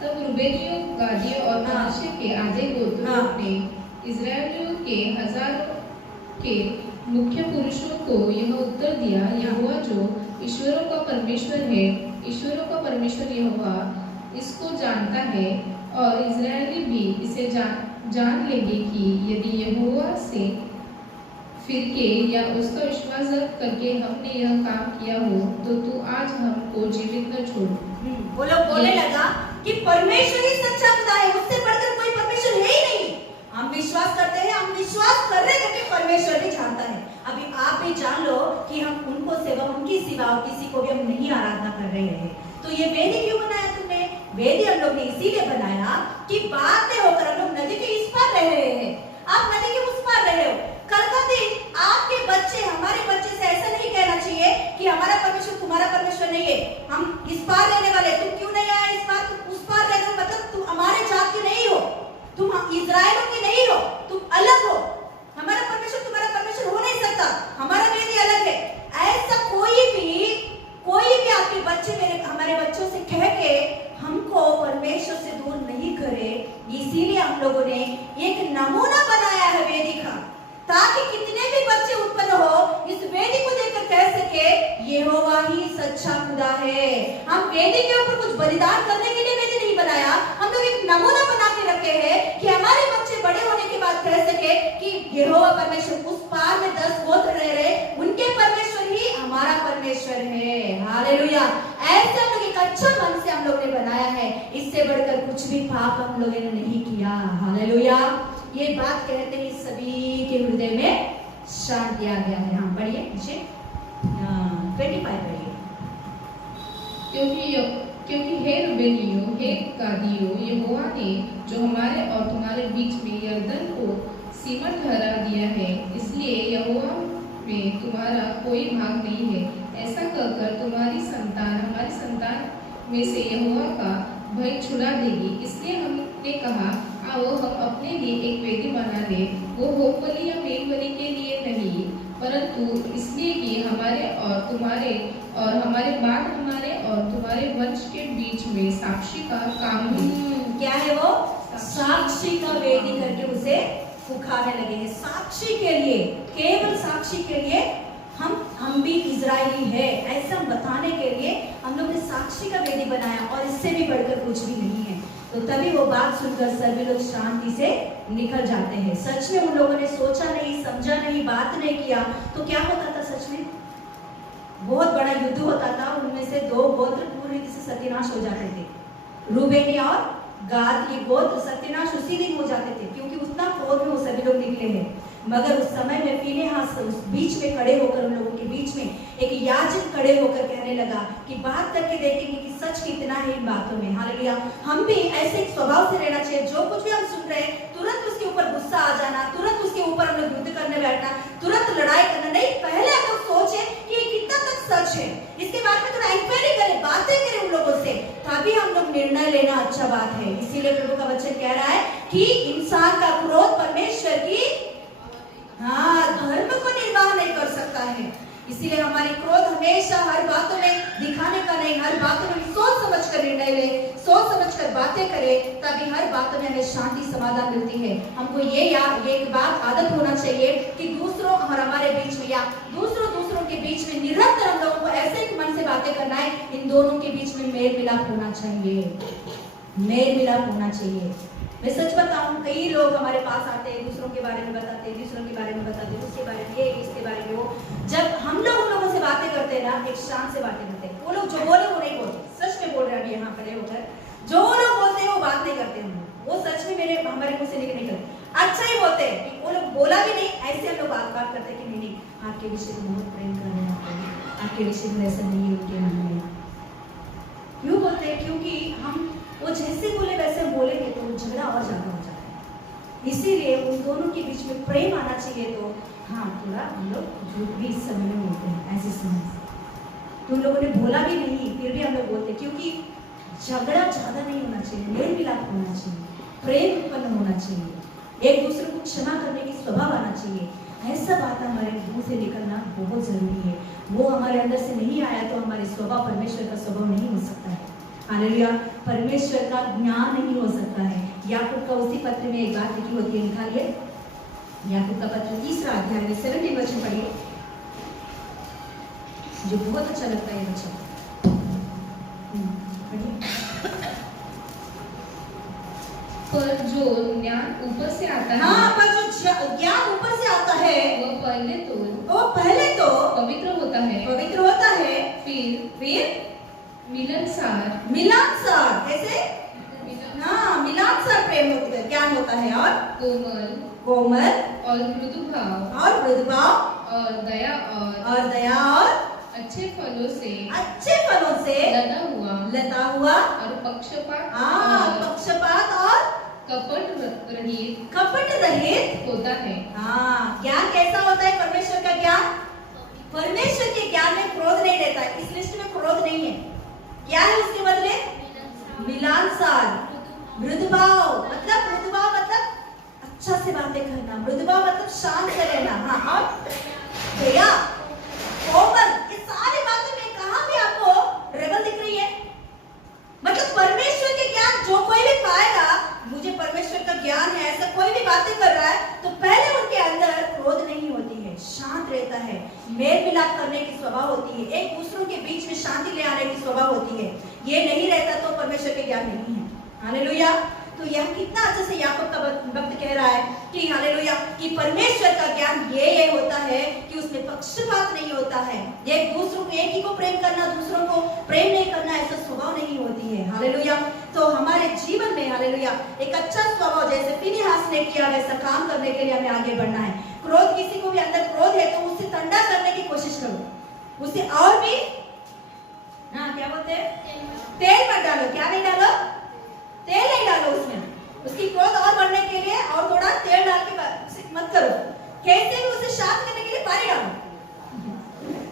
तब रूबेनियों, गादियों और मनश्शे के आधे गोत्रों ने इस्राएलियों के हजारों के मुख्य पुरुषों को यह उत्तर दिया, यहोवा जो ईश्वरों का परमेश्वर है, ईश्वरों का परमेश्वर यहोवा इसको जानता है, और इस्राएली भी इसे जान लेंगे कि यदि यहोवा से फिर के या उसका विश्वास करके हमने यह काम किया हो, तो तू आज हमको जीवित न छोड़। वो लोग बोलने लगा कि परमेश्वर ही सच्चा खुदा है, उससे बढ़कर कोई परमेश्वर है ही नहीं। हम विश्वास करते हैं, हम विश्वास कर रहे हैं कि परमेश्वर भी जानता है। अभी आप भी जान लो कि हम उनको सेवा, उनकी सिवा और किसी को भी हम नहीं आराधना कर रहे हैं। तो ये वेदी क्यों बनाया तुमने? वेदी हम लोग ने इसीलिए बनाया कि बाद में होकर हम लोग नदी के इस पार रह रहे हैं, आप नदी के उस पार रहे हो। कल का दिन आपके बच्चे, हमारे बच्चे से ऐसा नहीं कहना चाहिए कि हमारा परमेश्वर तुम्हारा परमेश्वर नहीं है, हम इस पार रहने वाले, तुम क्यों नहीं आए इस पार, तुम उस पार रह रहे हो, मतलब तुम हमारे जात के नहीं हो, तुम इजराइलों के नहीं हो, तुम अलग हो। हमारा परमेश्वर तुम्हारा परमेश्वर हो नहीं सकता, हमारा वेदी अलग है। ऐसा कोई भी आपके बच्चे हमारे बच्चों से कह के हमको परमेश्वर से दूर नहीं करे। इसीलिए हम लोगों ने एक नमूना बनाया है वेदी का, ताकि कितने भी बच्चे उत्पन्न हो इस वेदी को देखकर कह सके यहोवा ही सच्चा खुदा है। हम वेदी के ऊपर कुछ बलिदान करने के लिए वेदी नहीं बनाया, हम लोग एक नमूना बना के रखे हैं कि हमारे बच्चे बड़े होने के बाद कह सके कि यहोवा परमेश्वर उस पार में 10 गोत्र रह रहे, उनके परमेश्वर ही हमारा परमेश्वर है। हालेलुया। ऐसे हम लोग एक अच्छा मन से हम लोग ने बनाया है, इससे बढ़कर कुछ भी पाप हम लोगों ने नहीं किया। हालेलुया। ये बात कहते ही सभी के हृदय में शांति आ गया है। हाँ पढ़िए नीचे 25 पढ़िए। क्योंकि हे रूबेनियों, हे गादियों, यहोवा ने जो हमारे और तुम्हारे बीच में यरदन को सीमा ठहरा दिया है, इसलिए यहोवा में तुम्हारा कोई भाग नहीं है। ऐसा कहकर तुम्हारी संतान हमारी संतान में से यहोवा का भय छुड़ा देगी। इसलिए हमने कहा, आओ हम अपने लिए एक वेदी बना ले, वो होम बलि या मेल बलि के लिए नहीं, परंतु इसलिए कि हमारे और तुम्हारे और हमारे बाद हमारे और तुम्हारे वंश के बीच में साक्षी का काम है। क्या है वो? साक्षी का वेदी करके उसे पुकारने लगे हैं। साक्षी के लिए, केवल साक्षी के लिए हम भी इजरायली है ऐसा बताने के लिए हम लोग ने साक्षी का वेदी बनाया, और इससे भी बढ़कर कुछ भी नहीं है। तो तभी वो बात सुनकर सभी लोग शांति से निकल जाते हैं। सच में उन लोगों ने सोचा नहीं, समझा नहीं, बात नहीं किया तो क्या होता था? सच में बहुत बड़ा युद्ध होता था, उनमें से 2 गोत्र पूरी रीति से सत्यानाश हो जाते थे। रूबेनी और गाद के गोत्र सत्यानाश उसी दिन हो जाते थे, क्योंकि उतना क्रोध में वो सभी लोग निकले हैं। मगर उस समय में फिनेहास उस बीच में खड़े होकर, उन लोगों के बीच में एक याजक खड़े होकर कहने लगा कि बात करके देखेंगे कि सच कितना है इन बातों में। हालेलुया। हम भी ऐसे एक स्वभाव से रहना चाहिए, जो कुछ भी हम सुन रहे हैं तुरंत उसके ऊपर गुस्सा आ जाना, तुरंत उसके ऊपर हम लोग युद्ध करने बैठना, तुरंत लड़ाई करना नहीं। पहले हम लोग सोचे कि ये कितना तक सच है, इसके बाद में थोड़ा इंक्वायरी करें, बातें करें उन लोगों से, तभी हम लोग निर्णय लेना अच्छा बात है। इसीलिए प्रभु का वचन कह रहा है कि इंसान का क्रोध परमेश्वर की धर्म को निर्वाह नहीं कर सकता है। इसीलिए हमारी क्रोध हमेशा हर बातों में दिखाने का नहीं, हर बातों में सोच समझ कर निर्णय ले, सोच समझ कर बातें करे, तभी हर बातों में हमें शांति समाधान मिलती है। हमको ये एक बात आदत होना चाहिए कि दूसरों और हमारे बीच में या दूसरों के बीच में निरंतर हम लोगों को ऐसे एक मन से बातें करना है, इन दोनों के बीच में मेल मिलाप होना चाहिए, मेल मिलाप होना चाहिए। मैं सच बताऊं, कई लोग हमारे पास आते हैं, दूसरों के बारे में बताते हैं, दूसरों के बारे में बताते हैं, उसके बारे में ये, इसके बारे में वो। जब हम लोग उन लोगों से बातें करते हैं ना, एक शान से बातें करते हैं। वो लोग जो बोले वो नहीं बोलते, सच में बोल रहे हैं अभी यहाँ खड़े होकर, जो लोग बोलते हैं वो बात नहीं करते हम लोग, वो सच में हमारे मुंह से निकल अच्छा ही बोलते हैं कि वो लोग बोला भी नहीं, ऐसे हम लोग बात करते हैं कि नहीं आपके विषय में बहुत प्रेम कर रहे हैं, आपके विषय में ऐसा नहीं है उनके मन में। क्यों बोलते हैं? क्योंकि हम वो जैसे बोले वैसे बोलेंगे तो झगड़ा और ज्यादा हो जाता है। इसीलिए उन दोनों के बीच में प्रेम आना चाहिए। तो हाँ, थोड़ा हम लोग झूठ भी इस समय में बोलते हैं, ऐसे समय तुम लोगों ने बोला भी नहीं फिर भी हम लोग बोलते, क्योंकि झगड़ा ज्यादा नहीं होना चाहिए, मेल मिलाप होना चाहिए, प्रेम उत्पन्न होना चाहिए, एक दूसरे को क्षमा करने की स्वभाव आना चाहिए। ऐसा बात हमारे मुंह से निकलना बहुत जरूरी है। वो हमारे अंदर से नहीं आया तो हमारे स्वभाव परमेश्वर का स्वभाव नहीं हो सकता है। हालेलुया। परमेश्वर का ज्ञान नहीं हो सकता है। याकूब का उसी पत्र में एक बात लिखी होती है, निकालिए याकूब का पत्र 3 अध्याय में 17 वचन पढ़िए, जो बहुत अच्छा लगता है वचन। पर जो ज्ञान ऊपर से आता है, हाँ, पर जो ज्ञान ऊपर से आता है वो पहले तो पवित्र होता है, फिर मिलनसार कैसे? हाँ, मिलनसार प्रेम होता है, ज्ञान होता है, और कोमल और मृदु भाव और दया और अच्छे फलों से लदा हुआ और पक्षपात और कपट रहित होता है। हाँ, ज्ञान कैसा होता है? परमेश्वर का ज्ञान, परमेश्वर के ज्ञान में क्रोध नहीं रहता है। इस लिस्ट में क्रोध नहीं है। क्या है उसके बदले? मिलनसार, मृदुभाव मतलब अच्छा से बातें करना, मृदुभाव मतलब शांत से रहना, हाँ, और दया, कोमल, ये सारी बातें में कहाँ भी आपको रेबल दिख रही है? मतलब परमेश्वर के ज्ञान जो कोई भी पाएगा, मुझे परमेश्वर का ज्ञान है, ऐसा कोई भी बातें कर रहा है, तो पहले उनके अंदर क्रोध नहीं होती है, शांत रहता है, मेल मिलाप करने की स्वभाव होती है, एक दूसरों के बीच में शांति ले आने की स्वभाव होती है। ये नहीं रहता तो परमेश्वर के ज्ञान नहीं है। हालेलुया। तो यह कितना अच्छे से याकूब का भक्त कह रहा है कि हालेलुया, कि परमेश्वर का ज्ञान ये होता है कि उसमें पक्षपात नहीं होता है, एक दूसरों को, एक ही को प्रेम करना, दूसरों को प्रेम नहीं करना, ऐसा स्वभाव नहीं होती है। हालेलुया। तो हमारे जीवन में हालेलुया एक अच्छा स्वभाव, जैसे फिनेहास ने किया, वैसा काम करने के लिए हमें आगे बढ़ना है। क्रोध, किसी को भी अंदर क्रोध है तो उसे ठंडा करने की कोशिश करो, उसे और भी, हाँ, क्या बोलते हैं, तेल मत डालो। क्या नहीं डालो? तेल नहीं डालो उसमें, उसकी क्रोध और बढ़ने के लिए और थोड़ा तेल डाल के मत करो। कैसे भी उसे शांत करने के लिए पानी डालो।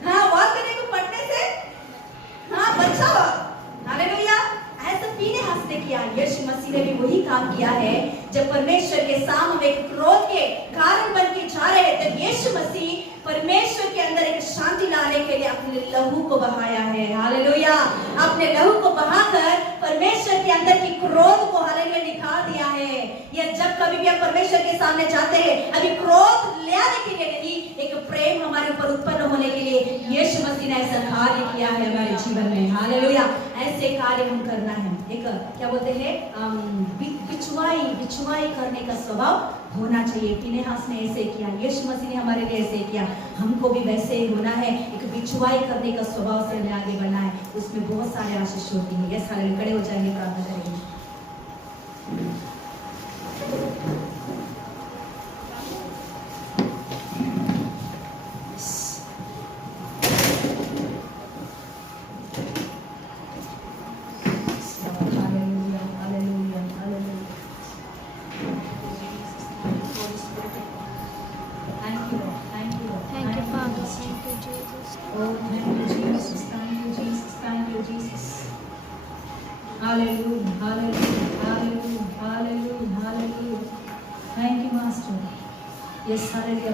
हाँ, वॉक करने को पढ़ने से हाँ बचाओ। हालेलुया। ऐसा फिनेहास ने किया, यीशु मसीह ने भी वही काम किया है। जब परमेश्वर के सामने क्रोध के कारण बन के जा रहे थे, यीशु मसीह परमेश्वर के अंदर एक शांति लाने के लिए अपने लहू को बहाया है। हालेलुया। अपने लहू को बहाकर परमेश्वर के अंदर की क्रोध को हालेलुया निकाल दिया है। या जब कभी भी हम परमेश्वर के सामने जाते हैं, अभी क्रोध ले आने के लिए नहीं, एक प्रेम हमारे ऊपर उत्पन्न होने के लिए यीशु मसीह ने ऐसा कार्य किया है हमारे जीवन में। हालेलुया। ऐसे कार्य हम करना है। एक क्या बोलते हैं, बिचवाई करने का स्वभाव होना चाहिए। फिनेहास ने ऐसे किया, यीशु मसीह ने हमारे लिए ऐसे किया, हमको भी वैसे ही होना है। एक बिचवाई करने का स्वभाव से हमें आगे बढ़ना है, उसमें बहुत सारे आशीष होती है। Yes, hallelujah. खड़े हो जाएंगे, प्रार्थना करेंगे।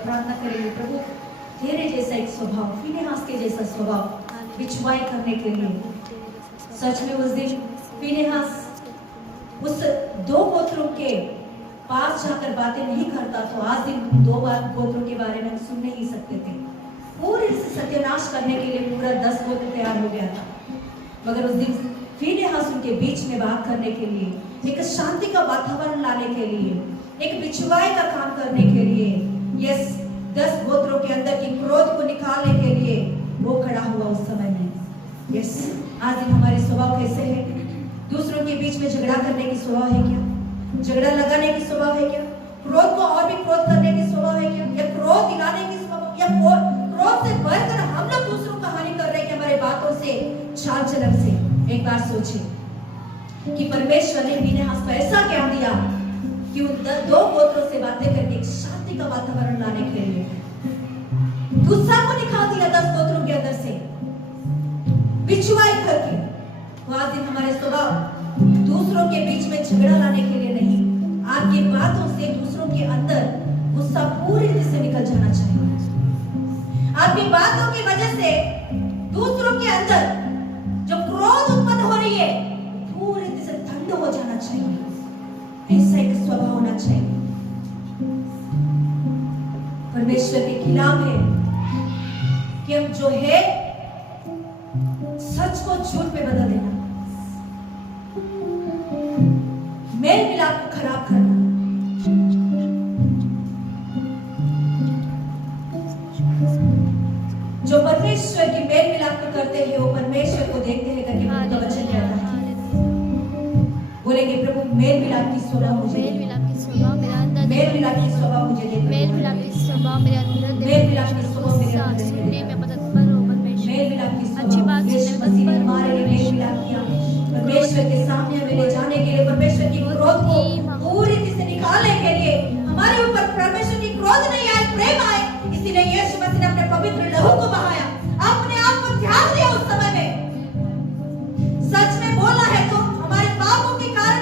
प्रार्थना करेंगे, प्रभु तेरे जैसा एक स्वभाव, फिनेहास के जैसा स्वभाव बिचवाई करने के लिए। सच में उस दिन फिनेहास उस 2 गोत्रों के पास जाकर बातें नहीं करता तो आज दिन 2 गोत्रों के बारे में हम सुन नहीं सकते थे। पूरे से सत्यानाश करने के लिए पूरा 10 गोत्र तैयार हो गया था, मगर उस दिन फिनेहास उनके बीच में बात करने के लिए, एक शांति का वातावरण लाने के लिए, एक बिचवाई का काम करने के लिए, यस 10 गोत्रों के अंदर की क्रोध को निकालने के लिए वो खड़ा हुआ उस समय में। यस, आज दिन हमारे स्वभाव कैसे है? दूसरों के बीच में झगड़ा करने की स्वभाव है क्या? झगड़ा लगाने की स्वभाव है क्या? क्रोध को और भी क्रोध करने की स्वभाव है क्या? या क्रोध दिलाने की स्वभाव, या क्रोध से बढ़कर हम लोग दूसरों का हानि कर रहे हैं हमारे बातों से, चाल चलन से? एक बार सोचिए कि परमेश्वर ने फिनेहास को ऐसा क्या दिया कि उन 2 गोत्रों से बातें करके एक शांति का वातावरण लाने के लिए, गुस्सा को निकाल दिया 10 गोत्रों के अंदर से, बिचवाई करके तो आज दिन हमारे स्वभाव दूसरों के बीच में झगड़ा लाने के लिए नहीं, आपकी बातों से दूसरों के अंदर गुस्सा पूरी तरह से निकल जाना चाहिए। आपकी बातों की वजह से दूसरों के अंदर जो क्रोध उत्पन्न हो रही है पूरी तरह से ठंड हो जाना चाहिए। ऐसा एक स्वभाव होना चाहिए। परमेश्वर के खिलाफ है कि हम जो है सच को झूठ में बदल देना, मेल मिलाप को खराब करना, जो परमेश्वर की मेल मिलाप को करते हैं वो परमेश्वर को देखते हैं करके प्रभु का वचन कहता है। बोलेंगे प्रभु मेल मिलाप की स्वभाव मुझे दे, मेल मिलाप की स्वभाव मुझे दे, मेल मिलाप की स्वभाव मेरे अंदर दे, मेल मिलाप की स्वभाव मेरे साथ अंदर सुनने दे, में मदद करो परमेश्वर। मेल मिलाप की अच्छी बात स्वभाव यीशु मसीह ने हमारे लिए मेल मिलाप किया। परमेश्वर के सामने हमें ले जाने के लिए, परमेश्वर की क्रोध को पूरी तरह से निकालने के लिए, हमारे ऊपर परमेश्वर की क्रोध नहीं आए, प्रेम आए, इसीलिए यीशु मसीह ने अपने पवित्र लहू को बहाया, अपने आप को त्याग दिया। उस समय में सच में बोला है तो हमारे पापों के कारण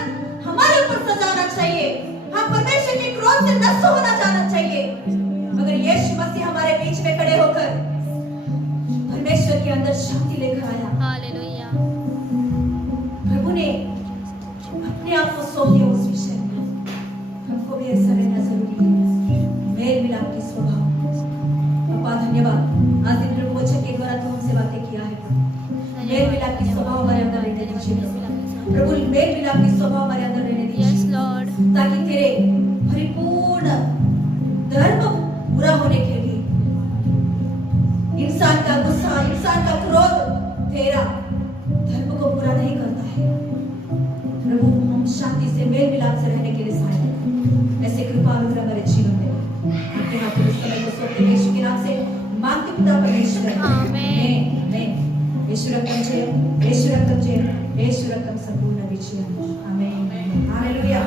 हमारे ऊपर सजा आना चाहिए, हम परमेश्वर के क्रोध से नष्ट होना चाहना चाहिए। मगर यीशु मसीह हमारे बीच में खड़े होकर परमेश्वर के अंदर शांति लेकर आया। हालेलुया। प्रभु ने अपने आप को सौंप दिया उस विषय में। हमको भी ऐसा रहना जरूरी है, मेल मिलाप की स्वभाव। पापा धन्यवाद, आज दिन प्रभु वचन के द्वारा तो हमसे बातें किया है। मेल मिलाप की स्वभाव हमारे अंदर रहने दीजिए प्रभु, मेल मिलाप की स्वभाव हमारे अंदर रहने यस दीजिए, लॉर्ड। ताकि तेरे परिपूर्ण धर्म पूरा होने के लिए इंसान का गुस्सा, इंसान का क्रोध तेरा धर्म को पूरा नहीं करता है। प्रभु हम शांति से मेल मिलाप से रहने के लिए सहायता करें, ऐसे कृपा अनुग्रह हमारे जीवन में आपके हाथों में समय को सौंपते हैं। यीशु के नाम से मांगते पिता परमेश्वर, आमीन। यीशु रत्तम जय, यीशु रत्तम जय, यीशु रत्तम संपूर्ण विजय। आमीन। हालेलुया।